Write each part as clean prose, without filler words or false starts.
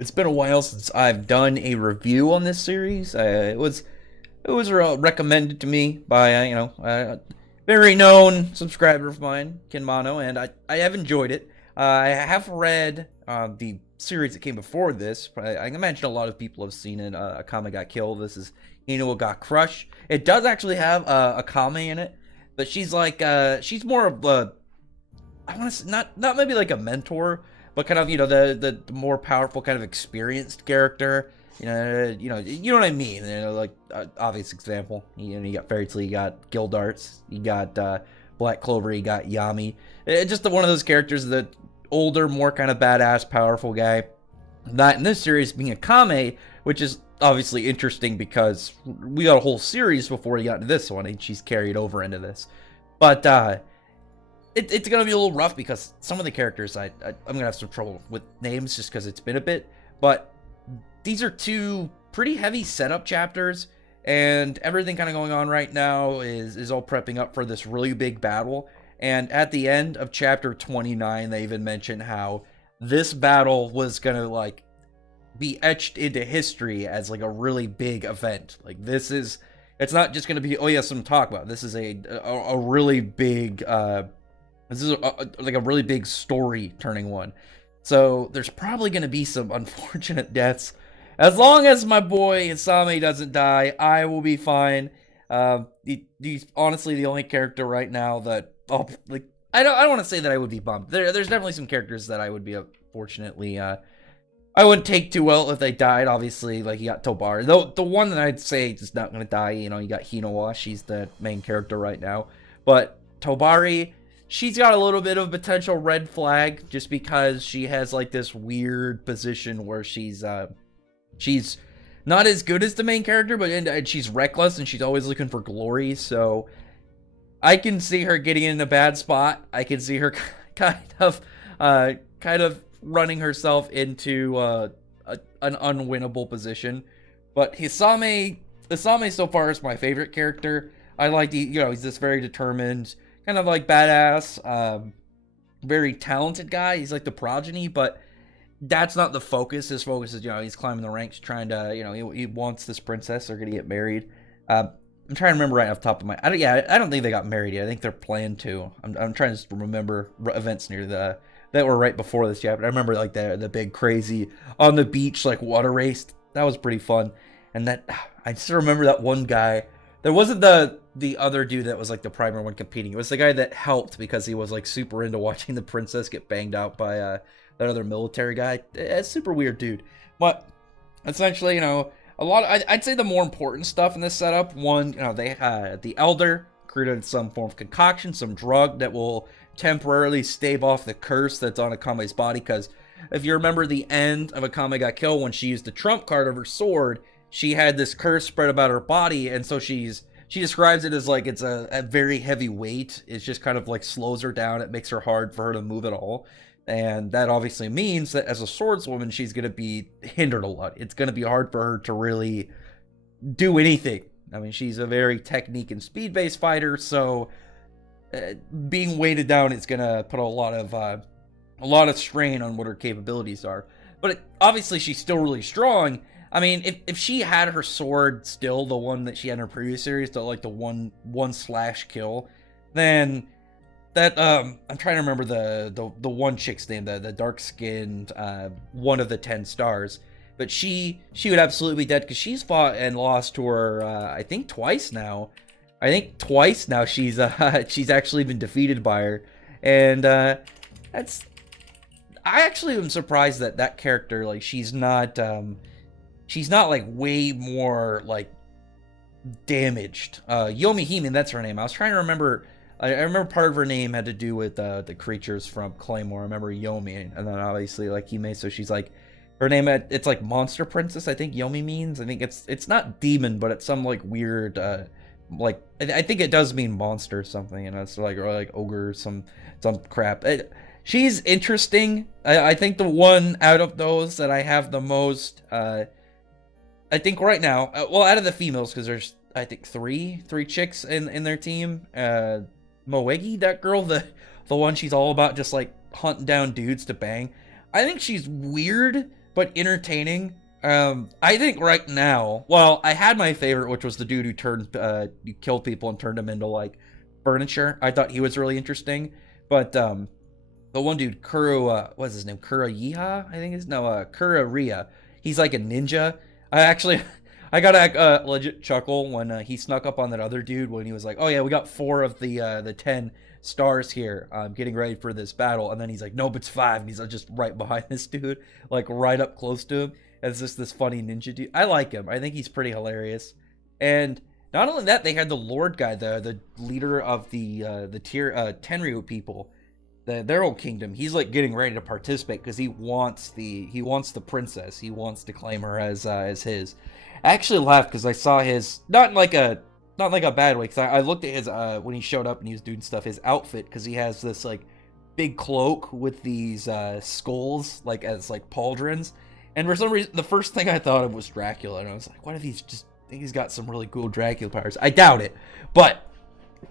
It's been a while since I've done a review on this series. It was recommended to me by a very known subscriber of mine, Kinmano, and I have enjoyed it. I have read the series that came before this. But I imagine a lot of people have seen it. Akame got killed. This is Hinowa got crushed. It does actually have Akame in it, but she's more of a, I want to say, not maybe like a mentor, but kind of the more powerful kind of experienced character. You know what I mean. Like obvious example. You got Fairy Tail, you got Gildarts, you got Black Clover, you got Yami. Just one of those characters, the older, more kind of badass, powerful guy. Not in this series being a Kame, which is obviously interesting because we got a whole series before we got into this one, and she's carried over into this. But it's gonna be a little rough because some of the characters I'm gonna have some trouble with names just because it's been a bit. But these are two pretty heavy setup chapters, and everything kind of going on right now is all prepping up for this really big battle. And at the end of chapter 29, they even mention how this battle was gonna like be etched into history as like a really big event. Like it's not just gonna be, oh yeah, some talk about. This is a really big this is like a really big story turning one. So there's probably going to be some unfortunate deaths. As long as my boy Isame doesn't die, I will be fine. He's honestly the only character right now that like I don't want to say that I would be bummed. There's definitely some characters that I would be unfortunately I wouldn't take too well if they died. Obviously, like you got Tobar. Though the one that I'd say is not going to die, you got Hinowa. She's the main character right now. But Tobari, she's got a little bit of potential red flag just because she has like this weird position where she's not as good as the main character, but and she's reckless and she's always looking for glory. So I can see her getting in a bad spot. I can see her kind of running herself into an unwinnable position. But Hisame so far is my favorite character. I like he's this very determined, kind of like badass, very talented guy. He's like the progeny, but that's not the focus. His focus is, he's climbing the ranks, trying to, he wants this princess. They're gonna get married. I'm trying to remember right off the top of my. I don't think they got married yet. I think they're planned to. I'm trying to remember events near that were right before this chapter. I remember like the big crazy on the beach like water race. That was pretty fun. And that I just remember that one guy. There wasn't the other dude that was like the primary one competing. It was the guy that helped because he was like super into watching the princess get banged out by that other military guy. It's super weird dude. But essentially, a lot of, I'd say the more important stuff in this setup, one, they the elder created some form of concoction, some drug that will temporarily stave off the curse that's on Akame's body. Because if you remember the end of Akame got killed, when she used the trump card of her sword, she had this curse spread about her body, and so she describes it as like it's a very heavy weight. It's just kind of like slows her down. It makes her hard for her to move at all. And that obviously means that as a swordswoman, she's going to be hindered a lot. It's going to be hard for her to really do anything. I mean, she's a very technique and speed-based fighter, so being weighted down is going to put a lot of strain on what her capabilities are. But obviously, she's still really strong. I mean, if she had her sword still the one that she had in her previous series, the one slash kill, then that I'm trying to remember the one chick's name, the dark skinned one of the 10 stars, but she would absolutely be dead because she's fought and lost to her I think twice now. She's she's actually been defeated by her, and that's I actually am surprised that character, like she's not like way more like damaged. Yomi Heeman, that's her name. I was trying to remember. I remember part of her name had to do with the creatures from Claymore. I remember Yomi, and then obviously like Hime. So she's like, her name it's like Monster Princess. I think Yomi means. I think it's not demon, but it's some like weird like I think it does mean monster or something. And it's like, or like ogre, some crap. She's interesting. I think the one out of those that I have the most. I think right now, well, out of the females, because there's I think three chicks in their team. Moegi, that girl, the one she's all about just like hunting down dudes to bang. I think she's weird, but entertaining. I think right now, well, I had my favorite, which was the dude who killed people and turned them into like furniture. I thought he was really interesting, but the one dude, what's his name? Kura Yiha, I think is no, Kura Ria. He's like a ninja. I actually, I got a legit chuckle when he snuck up on that other dude when he was like, "Oh yeah, we got 4 of the 10 stars here. I'm getting ready for this battle," and then he's like, "Nope, it's 5," and he's just right behind this dude, like right up close to him. As just this funny ninja dude. I like him. I think he's pretty hilarious. And not only that, they had the Lord guy, the leader of the tier Tenryu people, their old kingdom. He's like getting ready to participate because he wants the princess. He wants to claim her as his. I actually laughed because I saw his not like a bad way. Because I looked at his when he showed up and he was doing stuff. His outfit, because he has this like big cloak with these skulls like as like pauldrons. And for some reason, the first thing I thought of was Dracula, and I was like, "What if he's got some really cool Dracula powers?" I doubt it, but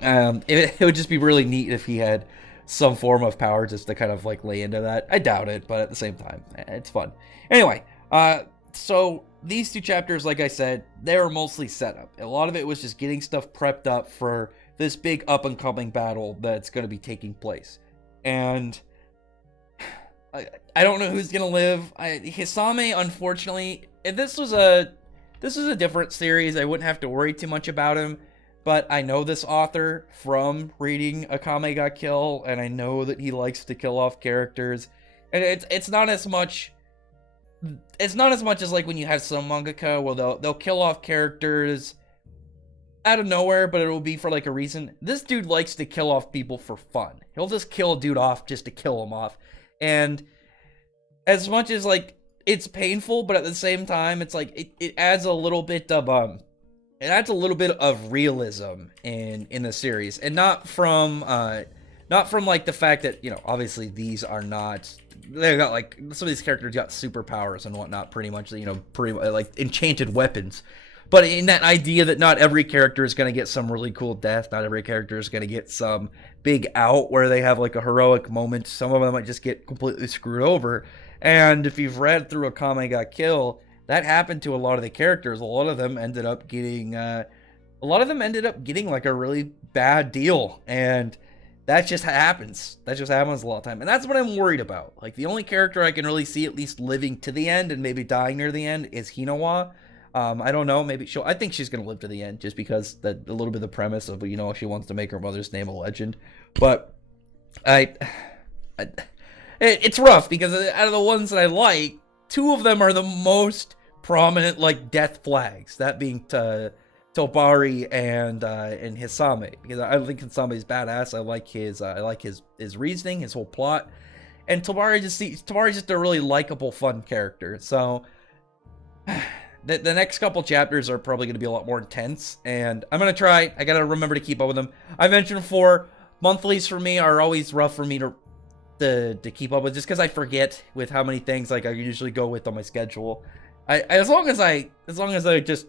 it would just be really neat if he had some form of power just to kind of like lay into that. I doubt it, but at the same time, it's fun. Anyway, so these 2 chapters, like I said, they were mostly setup. A lot of it was just getting stuff prepped up for this big up and coming battle that's going to be taking place, and I don't know who's gonna live. Hisame, unfortunately, if this was a different series, I wouldn't have to worry too much about him. But I know this author from reading Akame ga Kill, and I know that he likes to kill off characters. And it's not as much. It's not as much as like when you have some mangaka where they'll kill off characters out of nowhere, but it'll be for like a reason. This dude likes to kill off people for fun. He'll just kill a dude off just to kill him off. And as much as like it's painful, but at the same time, it's like it adds a little bit of realism in the series, and not from like the fact that, you know, obviously these are not, they got like some of these characters got superpowers and whatnot, pretty much, you know, pretty like enchanted weapons. But in that idea that not every character is going to get some really cool death, not every character is going to get some big out where they have like a heroic moment. Some of them might just get completely screwed over. And if you've read through Akame ga Kill, that happened to a lot of the characters. A lot of them ended up getting like a really bad deal, and that just happens. That just happens a lot of time, and that's what I'm worried about. Like, the only character I can really see at least living to the end and maybe dying near the end is Hinowa. I don't know. Maybe I think she's gonna live to the end, just because a little bit of the premise of, you know, she wants to make her mother's name a legend. But it's rough because out of the ones that I like, 2 of them are the most prominent like death flags. That being Tobari and Hisame, because I think Hisame is badass. I like his reasoning, his whole plot, and Tobari's just a really likable, fun character. So. The next couple chapters are probably going to be a lot more intense, and I'm going to try. I got to remember to keep up with them. I mentioned before, monthlies for me are always rough for me to keep up with, just because I forget with how many things like I usually go with on my schedule. As long as I just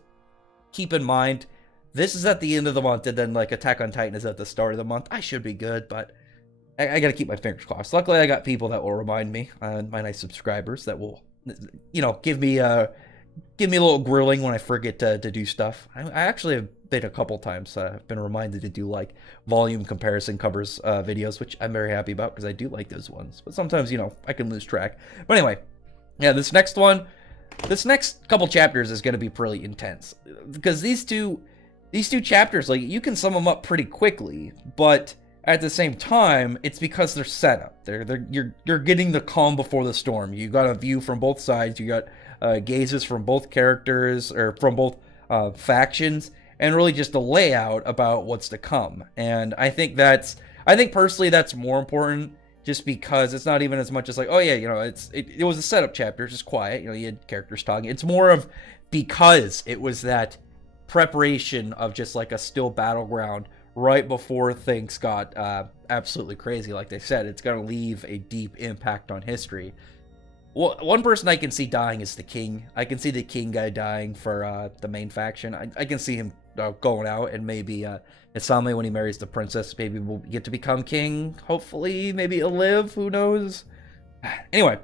keep in mind, this is at the end of the month, and then like Attack on Titan is at the start of the month, I should be good, but I got to keep my fingers crossed. Luckily, I got people that will remind me, my nice subscribers that will, you know, give me a little grilling when I forget to do stuff. I actually have been a couple times. I've been reminded to do like volume comparison covers videos, which I'm very happy about because I do like those ones. But sometimes, you know, I can lose track. But anyway, yeah, this next couple chapters is going to be pretty intense because these two chapters, like, you can sum them up pretty quickly, but at the same time, it's because they're set up. You're getting the calm before the storm. You got a view from both sides. You got gazes from both characters, or from both factions, and really just a layout about what's to come. And I think personally that's more important, just because it's not even as much as like, oh yeah, you know, it was a setup chapter, just quiet, you know, you had characters talking. It's more of because it was that preparation of just like a still battleground right before things got absolutely crazy. Like they said, it's going to leave a deep impact on history. Well, one person I can see dying is the king. I can see the king guy dying for the main faction. I can see him going out, and maybe Isame, when he marries the princess, maybe will get to become king. Hopefully, maybe he'll live. Who knows? Anyway,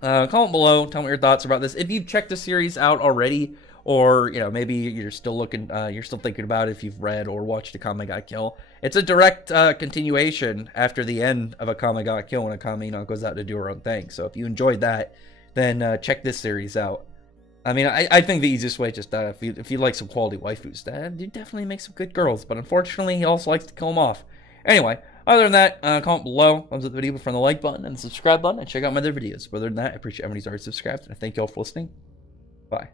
Comment below. Tell me your thoughts about this. If you've checked the series out already, or maybe you're still looking, you're still thinking about it if you've read or watched Akame ga Kill. It's a direct continuation after the end of Akame ga Kill when Akame goes out to do her own thing. So if you enjoyed that, then check this series out. I mean, I think the easiest way, just if you like some quality waifus, you definitely make some good girls. But unfortunately, he also likes to kill them off. Anyway, other than that, comment below, thumbs up the video from the like button and the subscribe button, and check out my other videos. But other than that, I appreciate everybody's already subscribed, and I thank you all for listening. Bye.